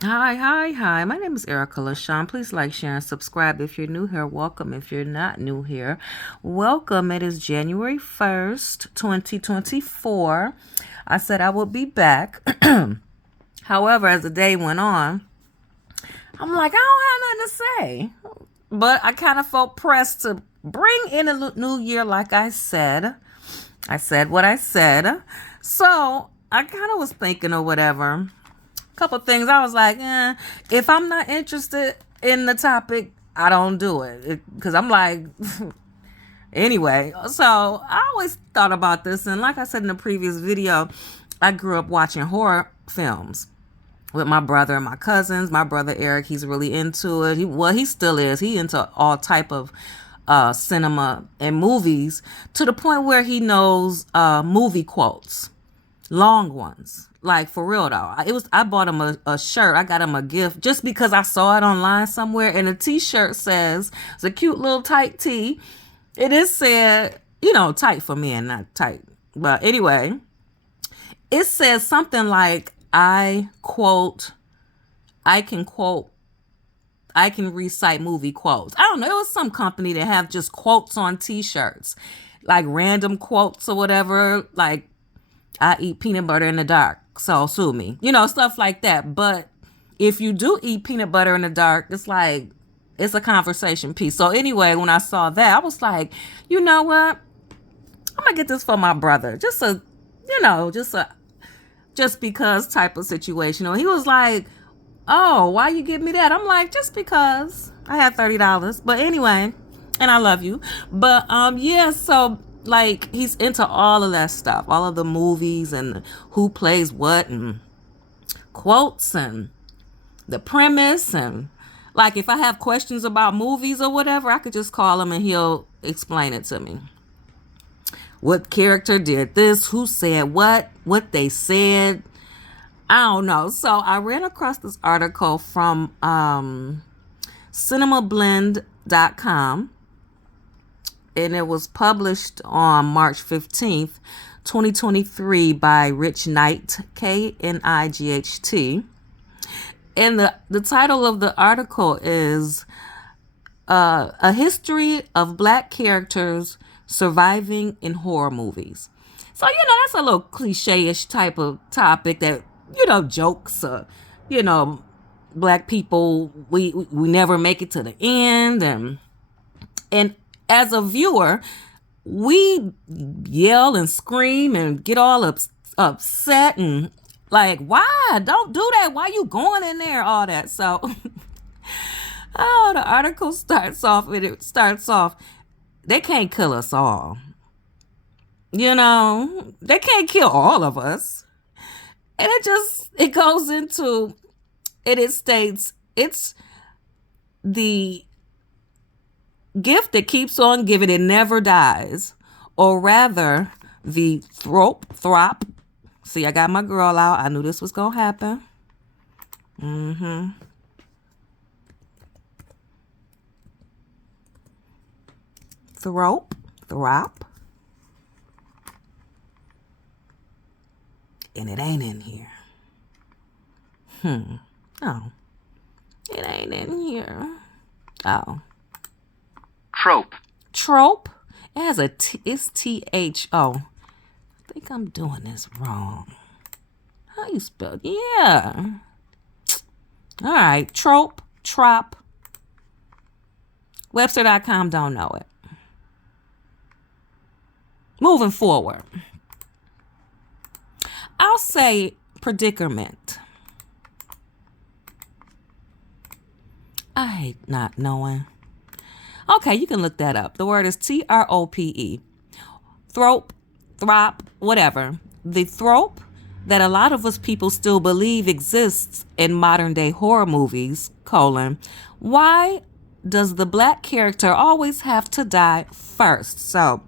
Hi. My name is Erica LaShawn. Please like, share, and subscribe. If you're new here, welcome. If you're not new here, welcome. It is January 1st, 2024. I said I would be back. However, as the day went on, I'm like, I don't have nothing to say. But I kind of felt pressed to bring in a new year, like I said. I said what I said. So I kind of was thinking or whatever. Couple things. I was like, if I'm not interested in the topic, I don't do it. Because I'm like, anyway. So I always thought about this. And like I said in the previous video, I grew up watching horror films with my brother and my cousins. My brother Eric, he's really into it. He still is. He into all type of cinema and movies to the point where he knows movie quotes, long ones. Like for real though, I bought him a shirt. I got him a gift just because I saw it online somewhere, and the T-shirt says it's a cute little tight tee. It is said, tight for men, not tight. But anyway, it says something like I can quote, I can recite movie quotes. I don't know. It was some company that have just quotes on T-shirts, like random quotes or whatever. Like I eat peanut butter in the dark, so sue me. Stuff like that. But if you do eat peanut butter in the dark, it's like it's a conversation piece. So anyway, when I saw that, I was like, you know what? I'm gonna get this for my brother. Just because type of situation. He was like, oh, why you give me that? I'm like, just because I had $30. But anyway, and I love you. But yeah, so like he's into all of that stuff, all of the movies and who plays what and quotes and the premise, and like if I have questions about movies or whatever, I could just call him and he'll explain it to me. What character did this, who said what they said. I don't know. So I ran across this article from cinemablend.com, and it was published on March 15th, 2023 by Rich Knight, Knight. And the title of the article is A History of Black Characters Surviving in Horror Movies. So, that's a little cliche-ish type of topic that, jokes, black people, we never make it to the end. And as a viewer, we yell and scream and get all upset and like, why? Don't do that. Why you going in there? All that. So, the article starts off, they can't kill us all. They can't kill all of us. And it goes into, it states, it's the gift that keeps on giving, it never dies. Or rather, the throp. See, I got my girl out. I knew this was going to happen. Throp. And it ain't in here. Oh. It ain't in here. Oh. Trope. It has a T. It's THO. I think I'm doing this wrong. How you spell? Yeah. All right. Trop. Webster.com don't know it. Moving forward. I'll say predicament. I hate not knowing. Okay, you can look that up. The word is TROPE. Throp, whatever. The thrope that a lot of us people still believe exists in modern day horror movies, why does the black character always have to die first? So,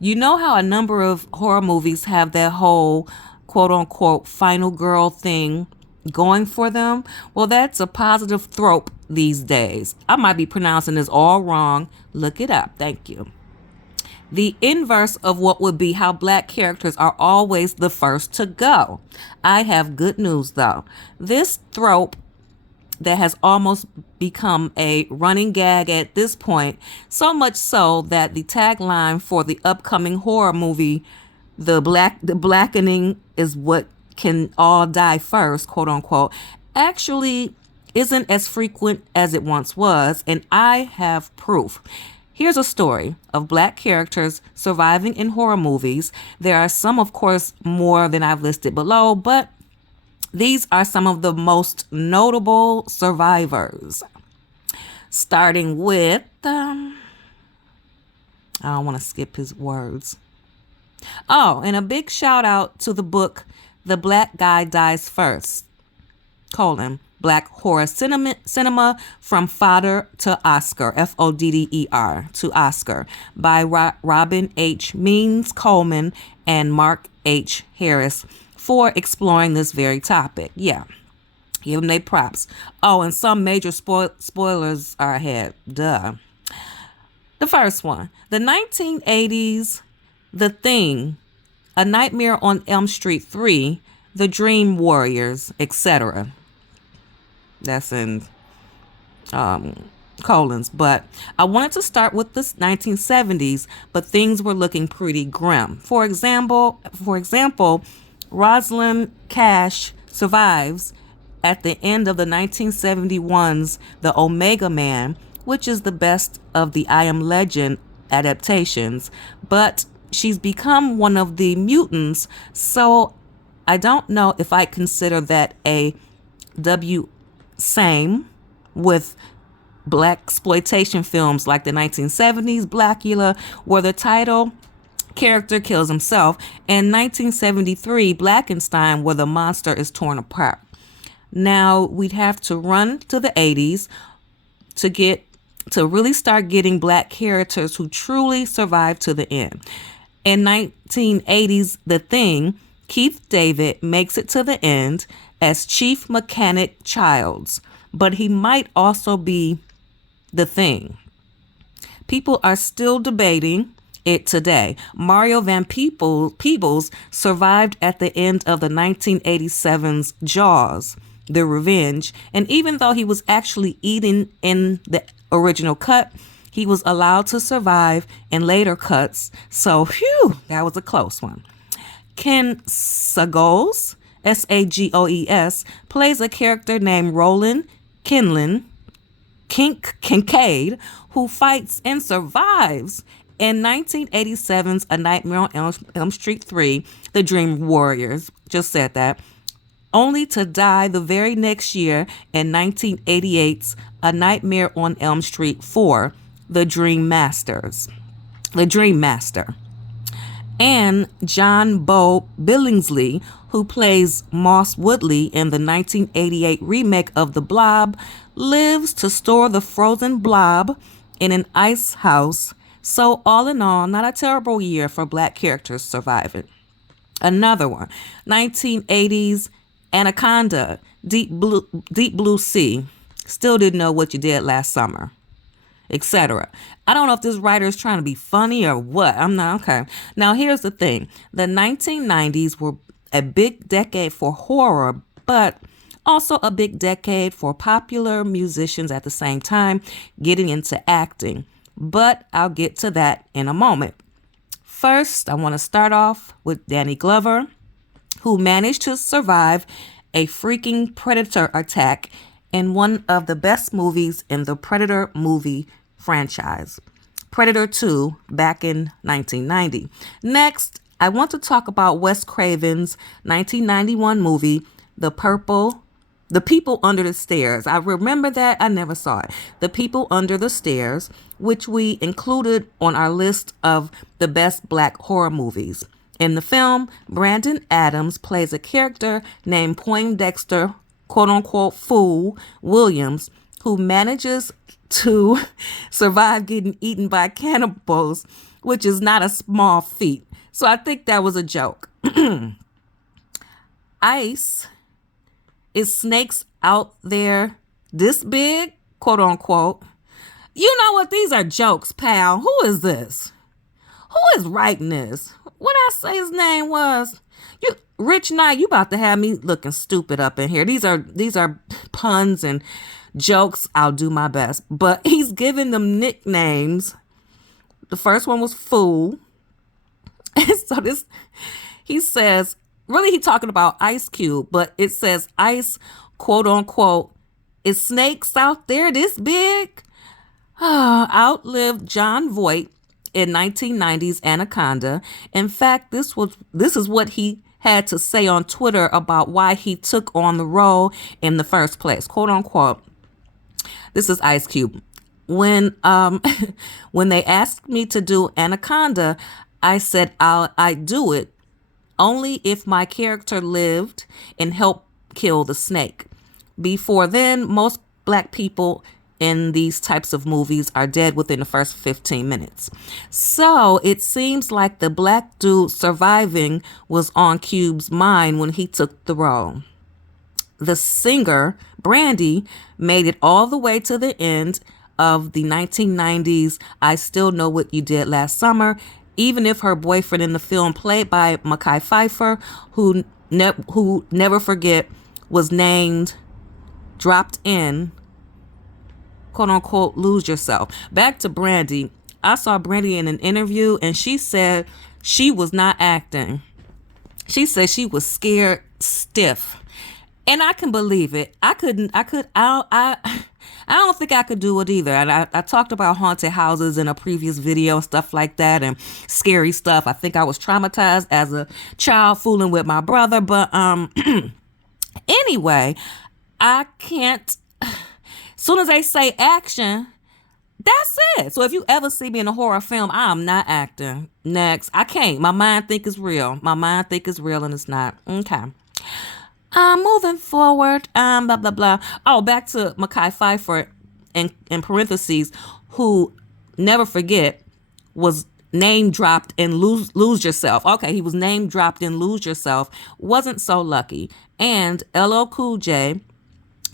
how a number of horror movies have that whole quote unquote final girl thing going for them? Well, that's a positive trope these days. I might be pronouncing this all wrong. Look it up. Thank you. The inverse of what would be how black characters are always the first to go. I have good news though. This trope that has almost become a running gag at this point, so much so that the tagline for the upcoming horror movie, the blackening is what can all die first, quote unquote, actually isn't as frequent as it once was, and I have proof. Here's a story of black characters surviving in horror movies. There are some, of course, more than I've listed below, but these are some of the most notable survivors. Starting with, I don't want to skip his words. Oh, and a big shout out to the book, The Black Guy Dies First, Black Horror Cinema from Fodder to Oscar, Fodder to Oscar, by Robin H. Means Coleman and Mark H. Harris, for exploring this very topic. Yeah, give them their props. Oh, and some major spoilers are ahead. Duh. The first one, the 1980s, The Thing, A Nightmare on Elm Street 3, The Dream Warriors, etc. That's in colons. But I wanted to start with the 1970s, but things were looking pretty grim. For example, Rosalind Cash survives at the end of the 1971's The Omega Man, which is the best of the I Am Legend adaptations, but she's become one of the mutants, so I don't know if I consider that a same with black exploitation films like the 1970s Blackula, where the title character kills himself, and 1973 Blackenstein, where the monster is torn apart. Now we'd have to run to the 80s to really start getting black characters who truly survive to the end. In 1980's The Thing, Keith David makes it to the end as Chief Mechanic Childs, but he might also be the Thing. People are still debating it today. Mario Van Peebles survived at the end of the 1987's Jaws, The Revenge, and even though he was actually eaten in the original cut, he was allowed to survive in later cuts, so phew, that was a close one. Ken Sagoes, Sagoes, plays a character named Roland Kincaid, who fights and survives in 1987's A Nightmare on Elm Street 3, The Dream Warriors, just said that, only to die the very next year in 1988's A Nightmare on Elm Street 4, The Dream Master. And John Bo Billingsley, who plays Moss Woodley in the 1988 remake of The Blob, lives to store the frozen blob in an ice house. So all in all, not a terrible year for black characters surviving. Another one, 1980s Anaconda, Deep Blue Sea, Still Didn't Know What You Did Last Summer, etc. I don't know if this writer is trying to be funny or what. I'm not okay. Now, here's the thing. The 1990s were a big decade for horror, but also a big decade for popular musicians at the same time getting into acting. But I'll get to that in a moment. First, I want to start off with Danny Glover, who managed to survive a freaking predator attack in one of the best movies in the Predator movie franchise, Predator 2, back in 1990. Next, I want to talk about Wes Craven's 1991 movie, The People Under the Stairs. I remember that. I never saw it. The People Under the Stairs, which we included on our list of the best black horror movies. In the film, Brandon Adams plays a character named Poindexter, quote-unquote, Fool Williams, who manages to survive getting eaten by cannibals, which is not a small feat. So I think that was a joke. Ice is snakes out there this big, quote-unquote. You know what? These are jokes, pal. Who is this? Who is writing this? What I say his name was? Rich Knight, you about to have me looking stupid up in here. These are puns and jokes, I'll do my best. But he's giving them nicknames. The first one was Fool. And so he says, really he talking about Ice Cube, but it says Ice, quote unquote, is snakes out there this big? Outlived John Voight in 1990's Anaconda. In fact, this is what he had to say on Twitter about why he took on the role in the first place. Quote unquote. This is Ice Cube. When when they asked me to do Anaconda, I said I'd do it only if my character lived and helped kill the snake. Before then, most black people in these types of movies are dead within the first 15 minutes. So it seems like the black dude surviving was on Cube's mind when he took the role. The singer, Brandy, made it all the way to the end of the 1990s I Still Know What You Did Last Summer, even if her boyfriend in the film, played by Mekhi Phifer, who never forget, was named, dropped in, quote unquote, Lose Yourself. Back to Brandy. I saw Brandy in an interview and she said she was not acting. She said she was scared stiff. And I can believe it. I don't think I could do it either. And I talked about haunted houses in a previous video, stuff like that, and scary stuff. I think I was traumatized as a child fooling with my brother. But anyway, I can't. As soon as they say action, that's it. So if you ever see me in a horror film, I'm not acting. Next. I can't. My mind think it's real. My mind think it's real and it's not. Okay. Moving forward, blah, blah, blah. Oh, back to Mekhi Phifer, in parentheses, who, never forget, was name dropped in Lose Yourself. Okay, he was name dropped in Lose Yourself. Wasn't so lucky. And LL Cool J,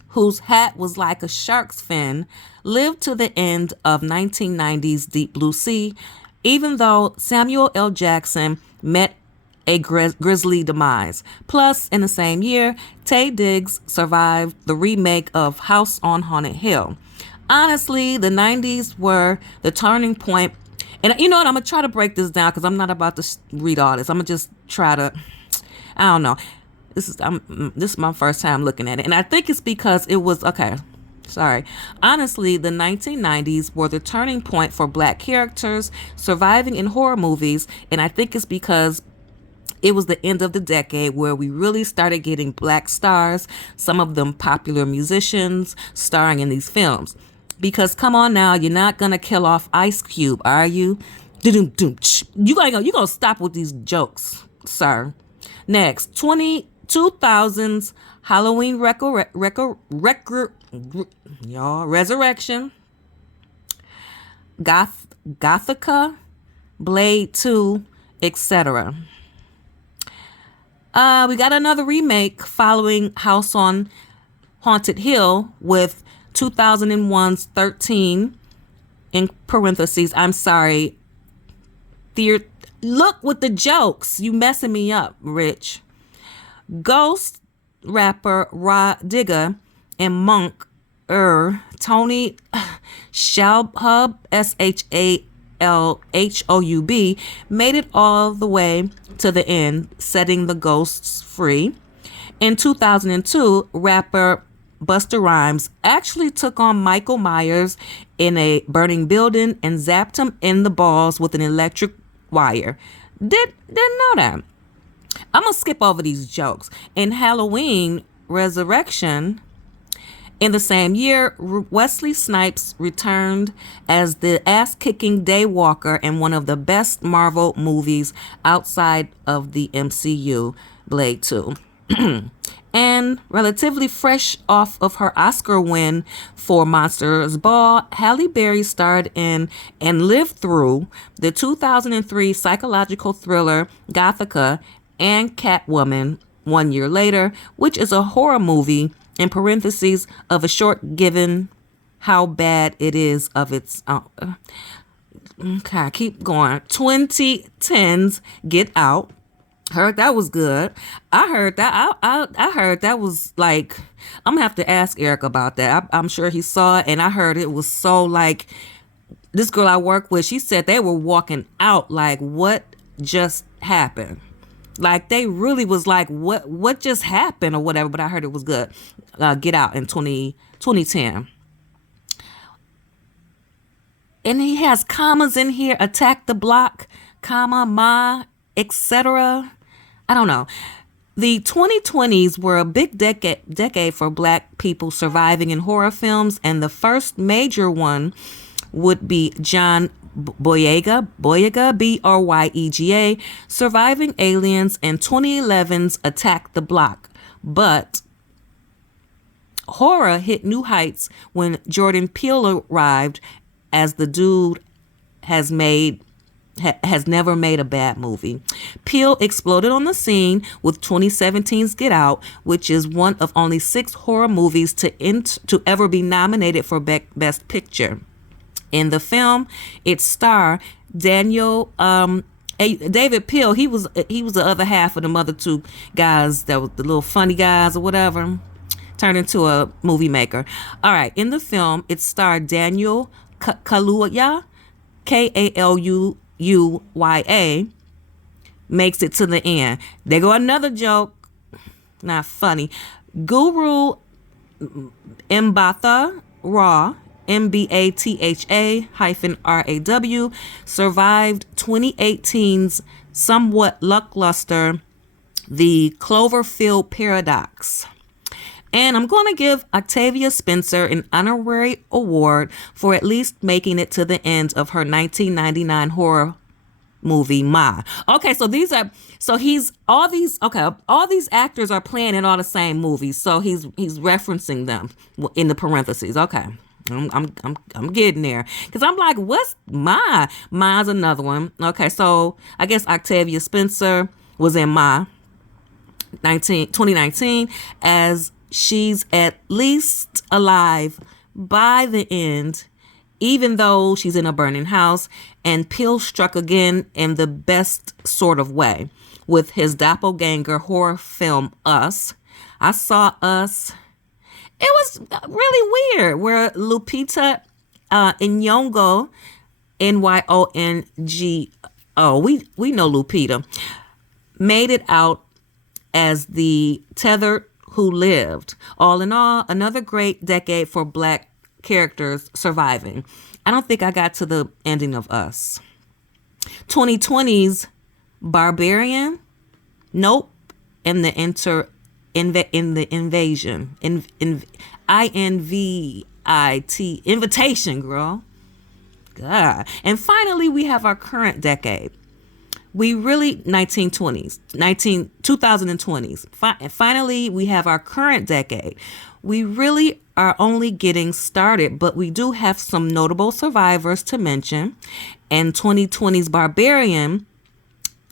whose hat was like a shark's fin, lived to the end of 1990's Deep Blue Sea, even though Samuel L. Jackson met a grisly demise. Plus, in the same year, Taye Diggs survived the remake of House on Haunted Hill. Honestly, the 90s were the turning point. And you know what? I'm going to try to break this down because I'm not about to read all this. I'm going to just try to, I don't know. This is my first time looking at it. And I think it's because it was, okay, sorry. Honestly, the 1990s were the turning point for black characters surviving in horror movies. And I think it's because it was the end of the decade where we really started getting black stars, some of them popular musicians, starring in these films. Because come on now, you're not going to kill off Ice Cube, are you? You're going to stop with these jokes, sir. Next, 2000's Halloween Resurrection, Gothica, Blade 2, etc. We got another remake following House on Haunted Hill with 2001's 13, in parentheses, I'm sorry. Look with the jokes. You messing me up, Rich. Ghost rapper Rah Digga and Monk Tony Shalhoub, Shalhoub, made it all the way to the end, setting the ghosts free. In 2002, rapper Busta Rhymes actually took on Michael Myers in a burning building and zapped him in the balls with an electric wire. Didn't know that. I'm going to skip over these jokes. In Halloween Resurrection, in the same year, Wesley Snipes returned as the ass-kicking Daywalker in one of the best Marvel movies outside of the MCU, Blade 2. And relatively fresh off of her Oscar win for Monsters Ball, Halle Berry starred in and lived through the 2003 psychological thriller Gothica and Catwoman 1 year later, which is a horror movie, in parentheses, of a short given how bad it is of its own. Okay, keep going. 2010's Get Out. Heard that was good. I heard that. I heard that was like. I'm gonna have to ask Eric about that. I'm sure he saw it, and I heard it was so like. This girl I work with, she said they were walking out like, what just happened? Like they really was like, what just happened or whatever. But I heard it was good. Get Out in 2010. And he has commas in here. Attack the Block, comma, ma, etc. I don't know. The 2020s were a big decade for Black people surviving in horror films, and the first major one would be John Boyega, Bryega, Surviving Aliens, and 2011's Attack the Block. But horror hit new heights when Jordan Peele arrived, as the dude has never made a bad movie. Peele exploded on the scene with 2017's Get Out, which is one of only 6 horror movies to ever be nominated for Best Picture. In the film, its star David Peele. He was the other half of the other 2 guys that was the little funny guys or whatever, turned into a movie maker. All right, in the film, it starred Daniel Kaluuya, Kaluuya, makes it to the end. There go another joke, not funny. Guru Mbatha Raw, Mbatha-Raw, survived 2018's somewhat lackluster The Cloverfield Paradox. And I'm going to give Octavia Spencer an honorary award for at least making it to the end of her 1999 horror movie, Ma. Okay, so all these actors are playing in all the same movies. So he's referencing them in the parentheses. Okay. I'm getting there. Cause I'm like, what's Ma? Ma's another one. Okay, so I guess Octavia Spencer was in Ma 2019, as she's at least alive by the end, even though she's in a burning house. And Peele struck again in the best sort of way with his doppelganger horror film Us. I saw Us. It was really weird, where Lupita Nyong'o, Nyongo, we know Lupita, made it out as the tethered who lived. All in all, another great decade for Black characters surviving. I don't think I got to the ending of Us. 2020's Barbarian, nope, and the invasion, invitation, girl. God. And finally, we have our current decade. We really 2020s. Finally, we have our current decade. We really are only getting started, but we do have some notable survivors to mention. And 2020's Barbarian,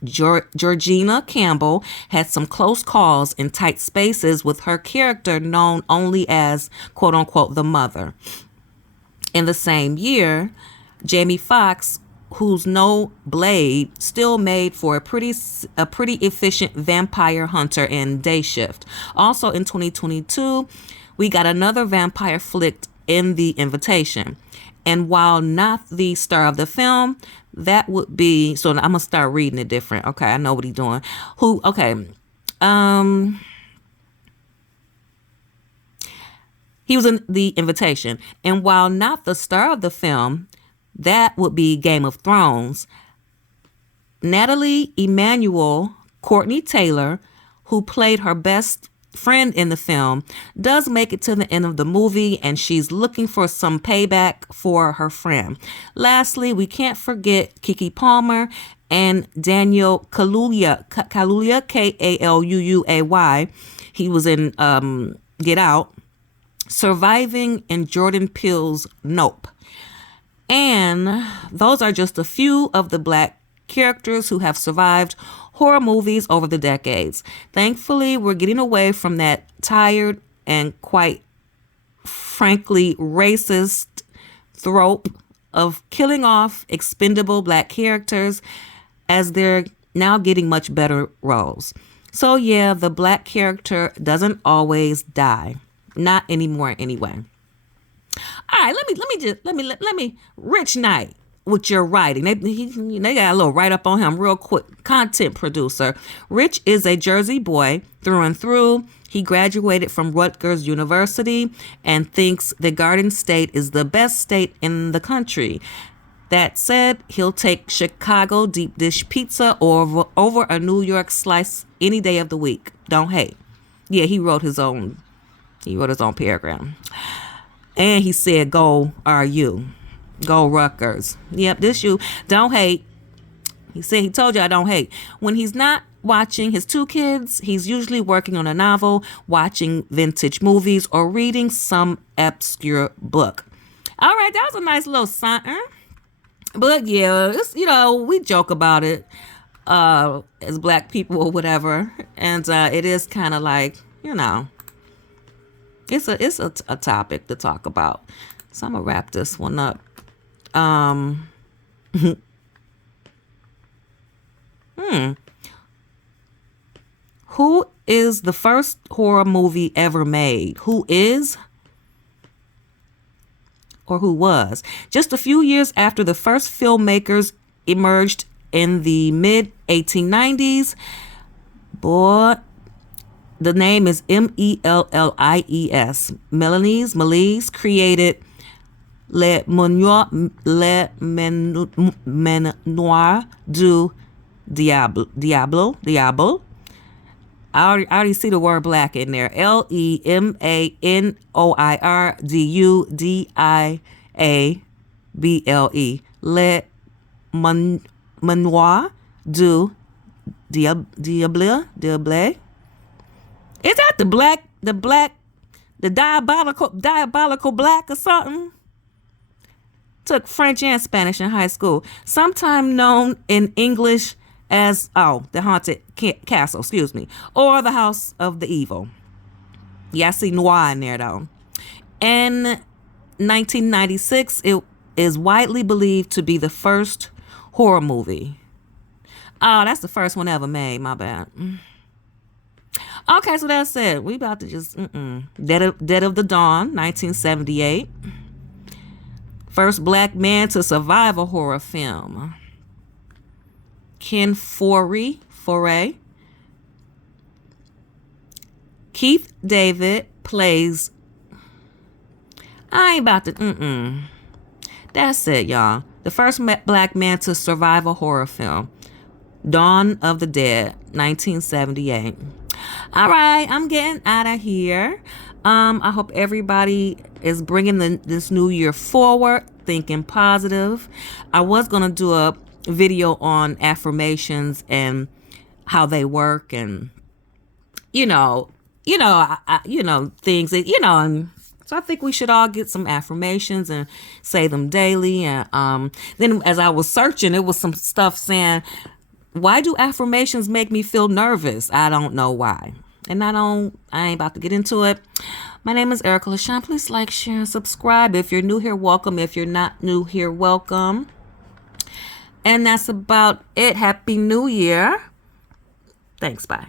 Georgina Campbell had some close calls in tight spaces with her character known only as, quote unquote, the mother. In the same year, Jamie Foxx, who's no Blade, still made for a pretty efficient vampire hunter in Day Shift. Also in 2022, we got another vampire flick in The Invitation. And while not the star of the film, that would be, so I'm going to start reading it different. Okay, I know what he's doing. He was in The Invitation. And while not the star of the film, that would be Game of Thrones. Natalie Emmanuel Courtney Taylor, who played her best friend in the film, does make it to the end of the movie, and she's looking for some payback for her friend. Lastly, we can't forget Keke Palmer and Daniel Kaluuya, Kaluuya. He was in Get Out, surviving in Jordan Peele's Nope. And those are just a few of the Black characters who have survived horror movies over the decades. Thankfully, we're getting away from that tired and quite frankly racist trope of killing off expendable Black characters, as they're now getting much better roles. So yeah, the black character doesn't always die. Not anymore anyway. All right, let me Rich Knight with your writing. They got a little write up on him real quick. Content producer. Rich is a Jersey boy through and through. He graduated from Rutgers University and thinks the Garden State is the best state in the country. That said, he'll take Chicago deep dish pizza over a New York slice any day of the week. Don't hate. Yeah, he wrote his own paragraph. And he said, go RU. Go Rutgers. Yep, this you. Don't hate. He said he told you I don't hate. When he's not watching his two kids, he's usually working on a novel, watching vintage movies, or reading some obscure book. All right, that was a nice little something. But yeah, it's, we joke about it as black people or whatever. And it is kind of like, it's a topic to talk about. So I'm going to wrap this one up. Who is the first horror movie ever made? Who is or who was? Just a few years after the first filmmakers emerged in the mid 1890s. Boy, the name is Mellies. Mellies created Le Manoir du Diable. I already see the word black in there. LEMANOIRDUDIABLE. Le Manoir du Diable. Is that the diabolical black or something? Took French and Spanish in high school. Sometime known in English as, the Haunted Castle, or the House of the Evil. Yeah, I see noir in there though. In 1996, it is widely believed to be the first horror movie. Oh, that's the first one ever made, my bad. Okay, so that's it. We about to just, Dead of the Dawn, 1978. First black man to survive a horror film. Ken Foree. Keith David plays. I ain't about to. That's it, y'all. The first black man to survive a horror film. Dawn of the Dead, 1978. All right, I'm getting out of here. I hope everybody is bringing this new year forward, thinking positive. I was going to do a video on affirmations and how they work and, things that, and so I think we should all get some affirmations and say them daily. And then as I was searching, it was some stuff saying, why do affirmations make me feel nervous? I don't know why. And I ain't about to get into it. My name is Erica LaShawn. Please like, share, and subscribe. If you're new here, welcome. If you're not new here, welcome. And that's about it. Happy New Year. Thanks. Bye.